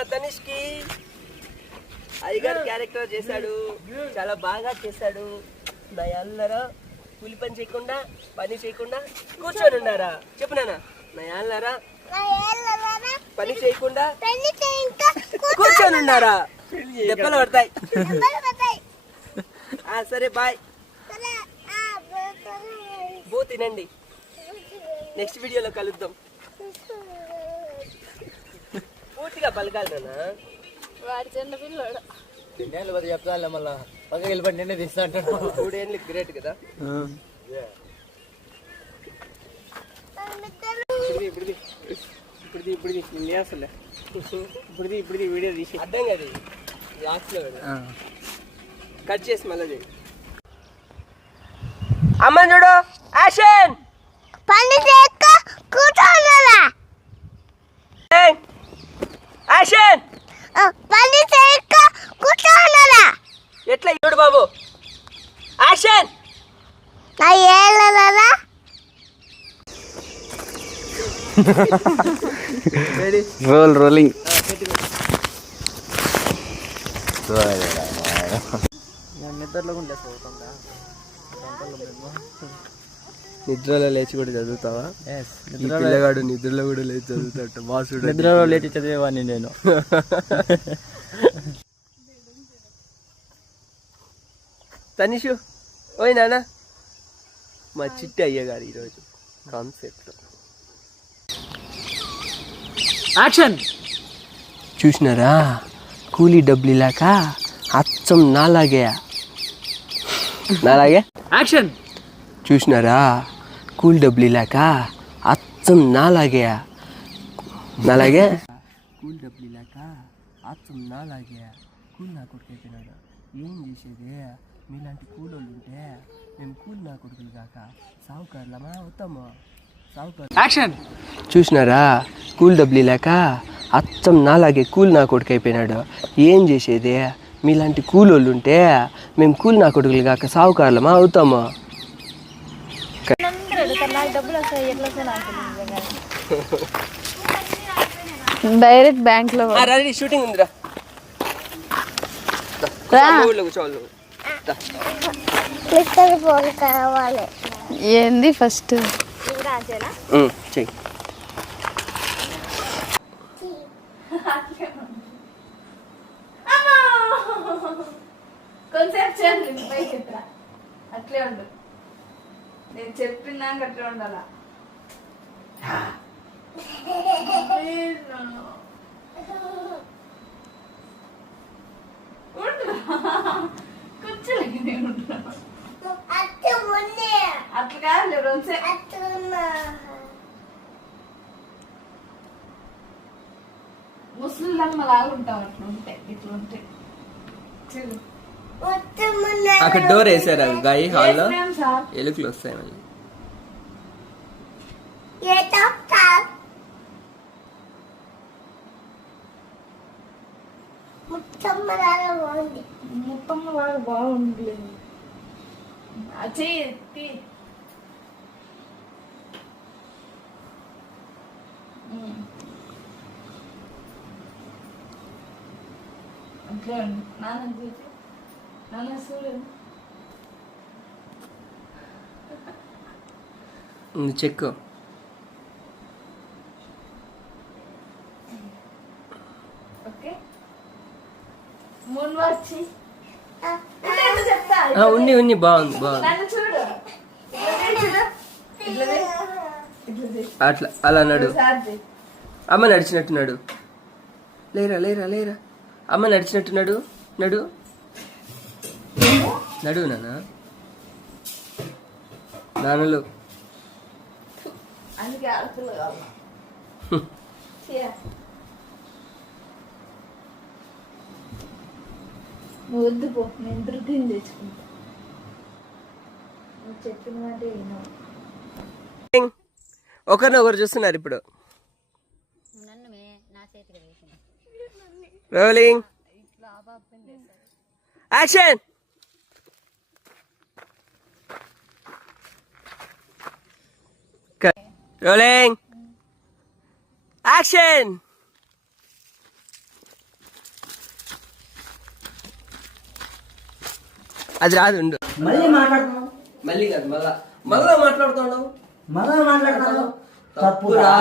మా తనిష్ కి అయ్యగారు క్యారెక్టర్ చేశాడు, చాలా బాగా చేశాడు. నయాళ్ళరా కూలి పని చేయకుండా పని చేయకుండా కూర్చొని ఉన్నారా? చెప్పు నాన్న. నయాళ్ళరా పని చేయకుండా కూర్చొని ఉన్నారా? దెబ్బలు పడతాయి. సరే బాయ్. బో తినండి. నెక్స్ట్ వీడియోలో కలుద్దాం. పూర్తిగా పలకాలి నాన్న. వాడి చిన్న పిల్లడు చెప్తా మళ్ళా పక్క వెళ్ళిపడి నిన్నే తీస్తా అంటాడు. 2 ఏళ్ళు గ్రేట్ కదా. ఇప్పుడు అసలే ఇప్పుడు వీడియో తీసి అర్థం కదా లాస్ట్ లో కట్ చేసి మళ్ళీ చేయి. అమ్మ చూడు, యాక్షన్. పని చేయక కూర్చోవాలా? యాక్షన్. పని చేయక కూర్చోవాలా? ఎట్లా చూడు బాబు. యాక్షన్. నా ఏళ్ళలా రోలింగ్. నిద్రలో లేచి కూడా చదువుతావా? ఈ పిల్లగాడు నిద్రలో కూడా లేచి చదువుతాట. వాసుడు నిద్రలో లేచి చదివేవాడిని నేను. తనిషు ఓయ్ నాన్న. మా చిట్టి అయ్యగారు ఈరోజు కాన్సెప్ట్. యాక్షన్. చూసినారా? కూలీ డబ్బులు ఇలాక అచ్చం నాలాగే. యాక్షన్. చూసినారా? కూలీ డబ్బులు ఇలాక అచ్చం నాలాగే. కూలీ డబ్బులు ఇలాక అచ్చం నాలాగే. కూలి నా కొడుకు అయిపోయినాడు. ఏం చేసేది? మీలాంటి కూలోళ్ళు ఉంటే మేము కూలి నా కొడుకులు కాక సావుకారులమా అవుతాము. యాక్షన్. చూసినారా? కూలి డబ్బులు లేక అచ్చం నాలాగే కూలి నా కొడుకు అయిపోయినాడు. ఏం చేసేది? మీలాంటి కూలోళ్ళు ఉంటే మేము కూలి నా కొడుకులు కాక సావుకారులమా అవుతాము. డైరెక్ట్ బ్యాంక్ లో షూటింగ్ ఉందిరా. కావాలి. ఏంది ఫస్ట్ చెయ్యి. కొంచెం అట్లే ఉండు. నేను చెప్పినాక అట్లే ఉండాలా. అట్లా కాదు ముస్లింలమ్మ లాగుంటాం. అట్లా ఉంటే ఇట్లా ఉంటే అక్కడ డోర్ వేసారా గాయ హాల్లో? ఎలుకలు వస్తాయి మళ్ళీ. ముత్తమ్మ వాడు బాగుంది. చెయ్యి అట్లే ఉండి నాన్న చూసి నాన్న చూడు. చెక్కు. ఓకే ముందు వచ్చి ఉన్ని బాగుంది బాగుంది. చూడు అట్లా అలా నడు. అమ్మ నడిచినట్టున్నాడు. లేరా లేరా లేరా. అమ్మ నడిచినట్టున్నాడు. నడు నడు నాన్న. నాన్నలు అందుకే ఆడపిల్ల కావాలి. నువ్వు వద్దు పో, నేను దుర్గని తెచ్చుకుంటా. నువ్వు చెప్పినట్టే విన్నావు. ఒకరినొకరు చూస్తున్నారు ఇప్పుడు. Rolling action. Rolling action. అది రాదు ఉండు. మళ్ళీ మాట్లాడుతున్నావు, మళ్ళీ కాదు మళ్ళా మళ్ళా మాట్లాడుతున్నావు. మళ్ళా మాట్లాడుతున్నావు. తప్పురా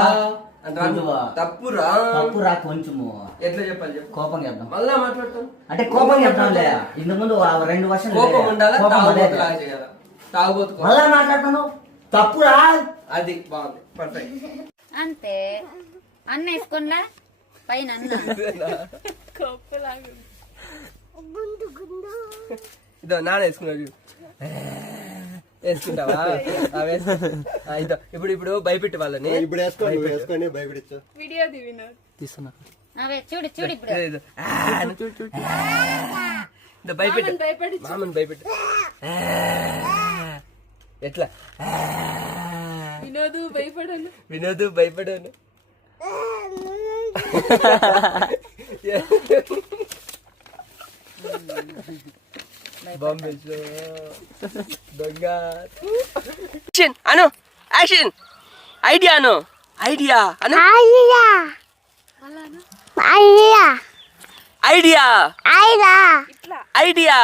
కొంచెమా? తప్పురా తప్పురా కొంచెము. ఎట్లా చెప్పాలి చెప్పు. కోపం చేద్దాం మళ్ళా మాట్లాడుతాం అంటే కోపం చెప్తాంలే. ఇంత ముందు 2 వర్షాలు కోపం ఉండాలా, తాగుబోతులాగా చేయాలా? తాగుబోతు కోపం. మళ్ళా మాట్లాడుతున్నావు. తప్పురా. అది బాగుంది, పర్ఫెక్ట్. అంతే అన్న వేసుకోండా పైన అన్న ఇదో నాన్న వేసుకున్నాడు. వేసుకుంటావా? ఇదో ఇప్పుడు భయపెట్టి వాళ్ళని. ఇప్పుడు వేసుకొని భయపెడచ్చు. తీస్తున్నా అవే చూడు చూడు ఇప్పుడు భయపెట్టు మామని భయపెట్టు. ఎట్లా? వినోదు భయపడాను. దొంగ అను యాక్షన్. ఐడియా అను. ఐడియా అను. Idea idea idea idea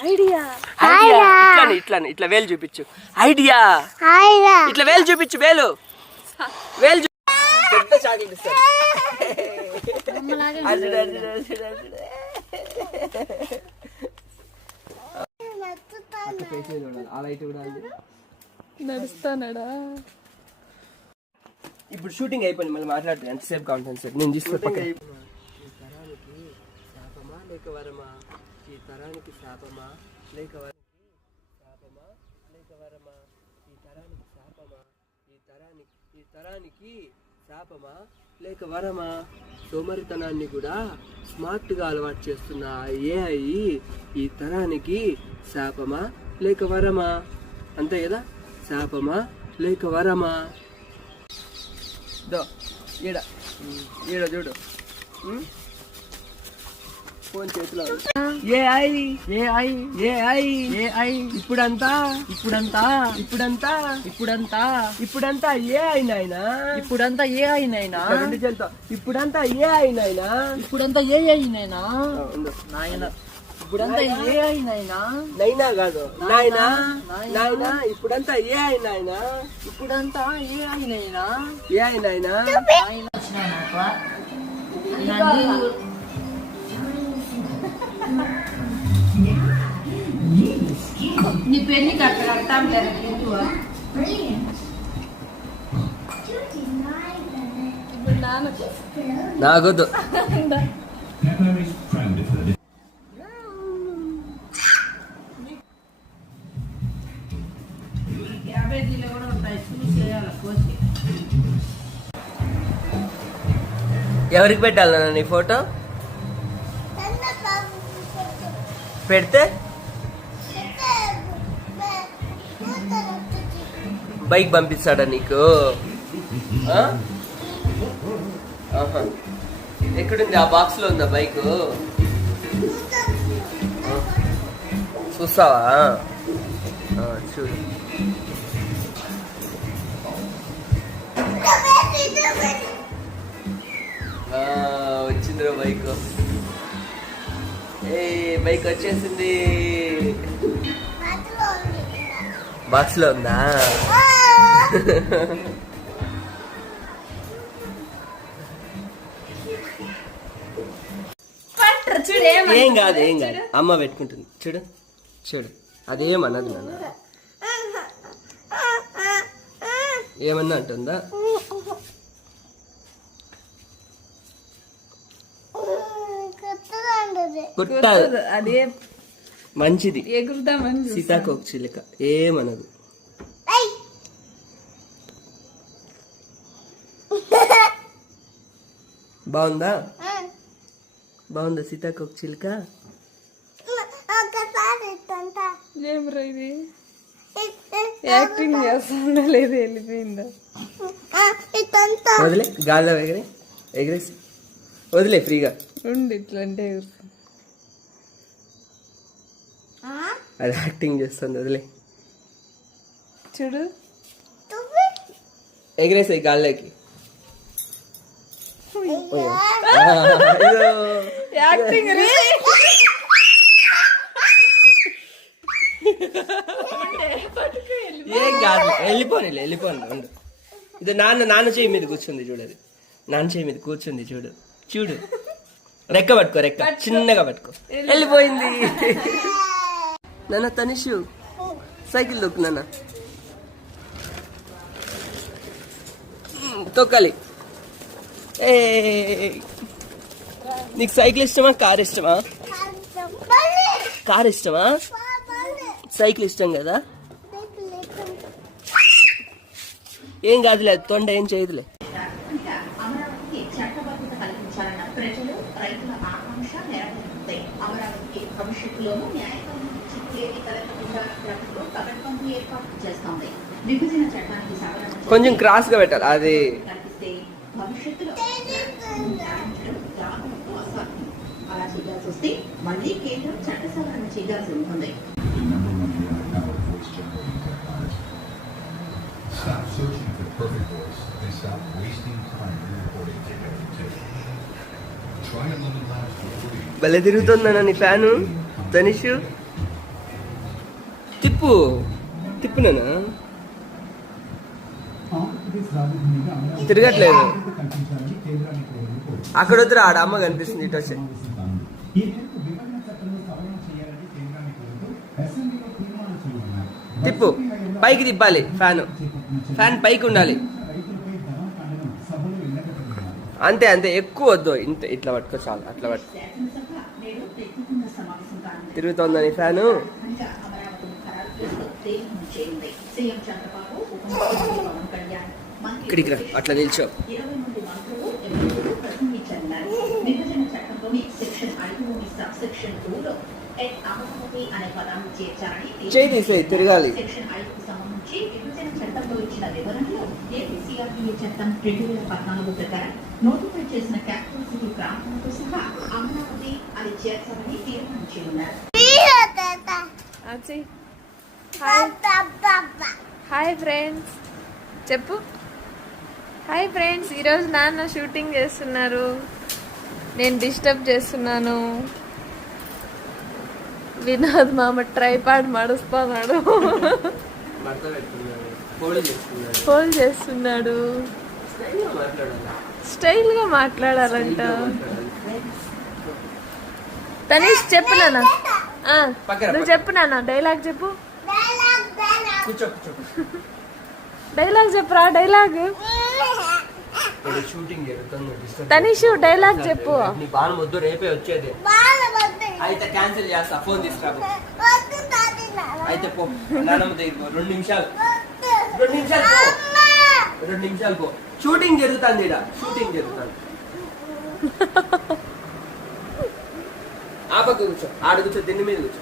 idea idea. ఇట్లా ఇట్లా వేలు చూపించు. ఐడియా ఐడియా ఇట్లా వేలు చూపించు. వేలు వేలు పెద్ద చాక్లెట్ ఇస్తాను. నడుస్తానడా? ఇప్పుడు షూటింగ్ అయిపోయింది, మళ్ళీ మాట్లాడుతుంది. ఎంతసేపు కాన్ఫరెన్స్ నేను తీసుకుంటా. ఈ తరానికి శాపమా లేక వరమా? ఈ తరానికి శాపమా లేక శాపమా లేక వరమా? ఈ తరానికి శాపమా? ఈ తరానికి శాపమా లేక వరమా? సోమరితనాన్ని కూడా స్మార్ట్ గా అలవాటు చేస్తున్న ఏఐ ఈ తరానికి శాపమా లేక వరమా? అంతే కదా? శాపమా లేక వరమా? ఈడ చూడు, ఫోన్ చేతిలో. ఇప్పుడంతా ఏ అయినాయినా. ఇప్పుడంతా ఏ అయినాయినా? ఇప్పుడంతా ఏ అయినాయినా. ఇప్పుడంతా ఏ అయినాయినా? నాయన ఇప్పుడంతా ఏ అయినాయినా? నైనా కాదు నాయనా. నాయనా ఇప్పుడంతా ఏ అయినాయినా. ఇప్పుడంతా ఏ అయినాయినా? ఏ అయినాయినా. నీ పెళ్లి కట్టాం నాకొద్దు. ఎవరికి పెట్టాలన్నా నీ ఫోటో? పెడితే బైక్ పంపిస్తాడా నీకు? ఎక్కడుంది? ఆ బాక్స్ లో ఉందా బైక్? చూస్తావా? చూడు. వచ్చిందిరా బైక్. ఏ బైక్ వచ్చేసింది. బాక్స్ లో ఉందా? ఏం కాదు అమ్మ పెట్టుకుంటుంది. చూడు చూడు, అదేమన్నది నాన్న. ఏమన్నా అంటుందా? కుట్టదు, అదే మంచిది. ఎగురుదామని సీతాకోక చిలుక ఏమనదు. బాగుందా? బాగుందా సీతాకోక చిలుక? ఏమరా ఇది? యాక్టింగ్ చేస్తుందా లేదా? వెళ్ళిపోయిందా? వదిలే, గాల్లో ఎగిరేసి వదిలే ఫ్రీగా. ఉండి ఇట్లా అంటే అది యాక్టింగ్ చేస్తుంది, వదిలే. చూడు ఎగిరేసాయి గాల్లోకి. యాక్టింగ్ ఏం కాదు, వెళ్ళిపోను ఉండు. ఇది నాన్న చేయి మీద కూర్చుంది చూడు, అది నాన్న చేయి మీద కూర్చుంది చూడు చూడు. రెక్క పట్టుకో, రెక్క చిన్నగా పట్టుకో. వెళ్ళిపోయింది. నాన్న తనిషు సైకిల్ దొక్కు నాన్న, తొక్కాలి. ఏ నీకు సైకిల్ ఇష్టమా కార్ ఇష్టమా? కార్ ఇష్టమా? సైకిల్ ఇష్టం కదా. ఏం కాదులే, తొండ ఏం చేయదులే. అమరావతికి చట్టబద్ధత కల్పించాలన్న ప్రజలు రైతుల ఆకాంక్ష నెరవేరుతుంది. అమరావతికి భవిష్యత్తులోనూ న్యాయపరమైన చిక్కులేని కలగకుండా ప్రభుత్వం పకడ్బందీ ఏర్పాటు చేస్తోంది. విభజన చట్టానికి సవరణ కొంచెం క్రాస్ గా పెట్టాలి అది. కల్పిస్తే భవిష్యత్తులో ప్రారంభించడం గ్రామాలకు అసాధ్యం. అలా చేయాల్సి వస్తే మళ్లీ కేంద్రం చట్ట సవరణ చేయాల్సి ఉంటుంది. Stop searching for the perfect voice and stop wasting time recording today. Try a Lemon Labs for free. భలే తిరుగుతుందన్న నీ ఫ్యాను తనిషు. తిప్పు నాన్న, తిరగట్లేదు. అక్కడ వద్దురా, ఆడ అమ్మ కనిపిస్తుంది. ఇటు వచ్చే తిప్పు, పైకి తిప్పాలి. ఫ్యాన్ పైకి ఉండాలి. అంతే ఎక్కువ వద్దు, ఇంత ఇట్లా పట్టుకో చాలు. అట్లా పట్టుకో. తిరుగుతోందని ఫ్యాను. ఇక్కడికి రా, అట్లా నిల్చో. విభజన చట్టంలోని సెక్షన్ 5లోని సబ్ సెక్షన్ 2లో అమరావతి అనే పదాన్ని చేర్చాలని చేయి తీసేయి, తిరగాలి. సెక్షన్ 5కు సంబంధించి విభజన చట్టంలో ఇచ్చిన వివరణలో ఏపీసీఆర్డీఏ చట్టం 2014 ప్రకారం నోటిఫై చేసిన క్యాపిటల్ సిటీ ప్రాంతాలతో సహా అమరావతి అది చేర్చాలని తీర్మానించి ఉన్నారు. హాయ్ ఫ్రెండ్స్ చెప్పు. హాయ్ ఫ్రెండ్స్, ఈరోజు నాన్న షూటింగ్ చేస్తున్నారు, నేను డిస్టర్బ్ చేస్తున్నాను. వినోద్ మామ ట్రైపాడ్ మడుస్తున్నాడు, ఫోన్ చేస్తున్నాడు. స్టైల్ గా మాట్లాడాలంట. తనీష్ చెప్పు నాన్న, నువ్వు చెప్పు నాన్న, డైలాగ్ చెప్పు. డైలాగ్ చెప్పురా, డైలాగ్. తనీషు డైలాగ్ చెప్పు. నీ బాణం వద్దు, రేపే వచ్చేది. అయితే క్యాన్సిల్ చేస్తా, ఫోన్ తీసుకురా. అయితే పో, నాన్నమ్మ దగ్గర 2 నిమిషాలు పో. షూటింగ్ జరుగుతుంది ఈడ, షూటింగ్ జరుగుతుంది. ఆ పక్క కూర్చో, ఆడ కూర్చో, దిండి మీద కూర్చో.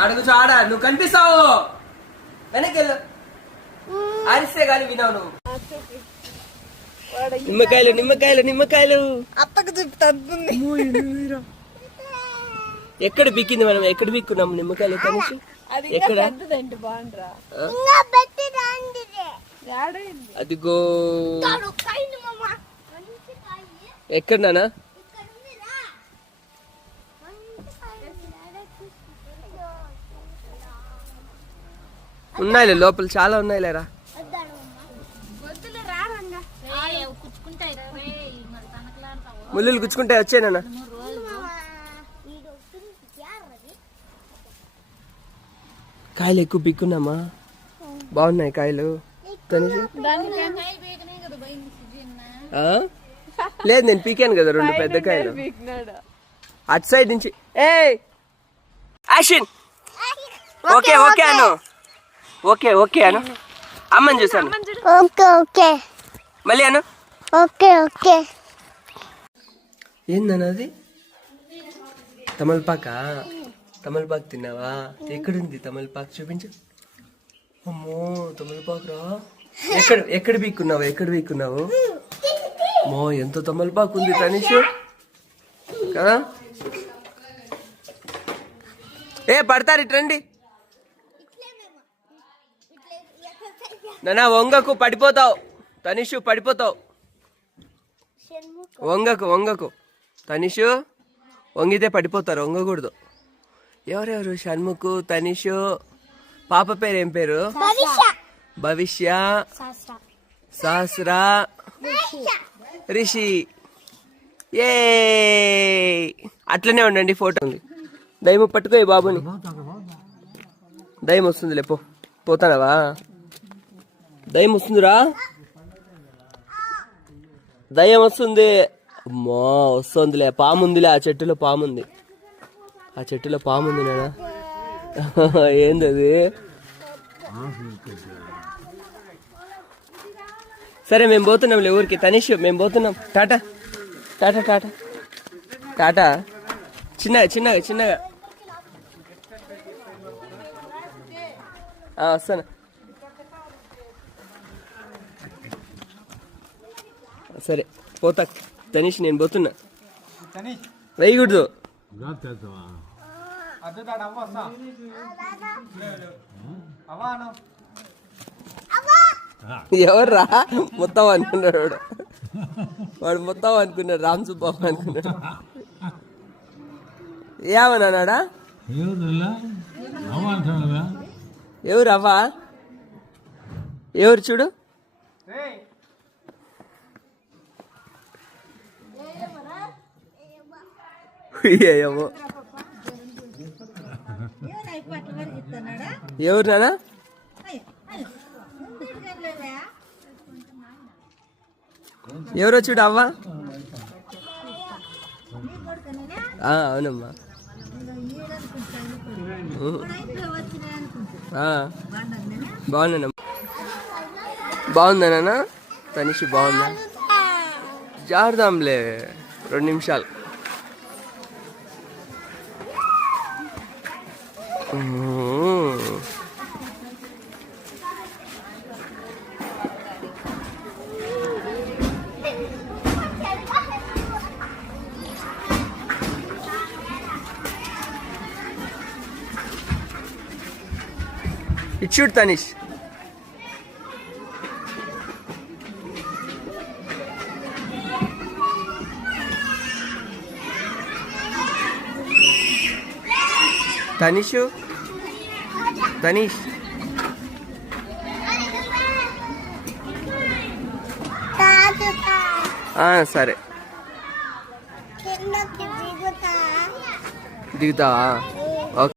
ఆడ కూర్చో, ఆడ. నువ్వు కనిపిస్తావు, వెనక్కి వెళ్ళు. అరిస్తే గాని వినావు నువ్వు. నిమ్మకాయలు అత్తకు తగ్గుంది. ఎక్కడ బిక్కింది మనం? ఎక్కడ బిక్కున్నాం నిమ్మకాయలు? కనీసం ఎక్కడ? బాగుండ్రా, అదిగో ఎక్కడ నానా? ఉన్నాయిలే లోపల, చాలా ఉన్నాయిలేరా. ముళ్ళు గుచ్చుకుంటాయి, వచ్చాయనా? కాయలు ఎక్కువ బిక్కున్నామా? బాగున్నాయి కాయలు. లేదు, నేను పీకాను కదా 2 పెద్ద కాయలు అటు సైడ్ నుంచి. ఏ యాక్షన్. ఓకే అను, ఓకే అను. అమ్మని చూసాను, మళ్ళీ అను. ఏందన్న అది? తమలపాకు తిన్నావా? ఎక్కడుంది తమలపాకు? చూపించు. అమ్మో తమలపాకు రా. ఎక్కడ వీక్కున్నావు? మో ఎంత తమలపాకు ఉంది తనీషు కదా. పడతారు ఇట్రండి నానా, వంగకు, పడిపోతావు తనీషు, పడిపోతావు. వంగకు తనిషు, వంగితే పడిపోతారు, వంగకూడదు. ఎవరెవరు? షణ్ముఖ్, తనిషు. పాప పేరు ఏం పేరు? భవిష్య, సహస్ర, రిషి. ఏ అట్లనే ఉండండి. ఫోటో ఉంది. దయ్యం పట్టుకో ఈ బాబుని. దయ్యం వస్తుంది లేపో. పోతానవా? దయ్యం వస్తుందిరా, దయ్యం వస్తుంది. అమ్మో వస్తుందిలే. పాముందిలే, ఆ చెట్టులో పాముంది. ఆ చెట్టులో పాముంది నేనా. ఏంది అది? సరే మేము పోతున్నాంలే ఊరికి. తనిష్ మేము పోతున్నాం. టాటా టాటా టాటా టాటా. చిన్నగా వస్తాను. సరే పోతా తనీష్, నేను పోతున్నా. వేయకూడదు. ఎవర్రా మొత్తం అనుకున్నాడు వాడు మొత్తం అనుకున్నాడు. రామ్ సుబ్బాబు అనుకున్నాడు. ఏమన్నాడా? ఎవరు అవ్వా? ఎవరు చూడు? ఏమో ఎవరు నానా? ఎవరో చూడు అవ్వా. అవునమ్మా. బాగున్నానమ్మా. బాగుందా నాన్న? తనిషి బాగుందా? జారుదాంలే 2 నిమిషాలు. ఇచ్చుడు తనిష్. తనిషు, తనీష్ సరే దిగుతావా?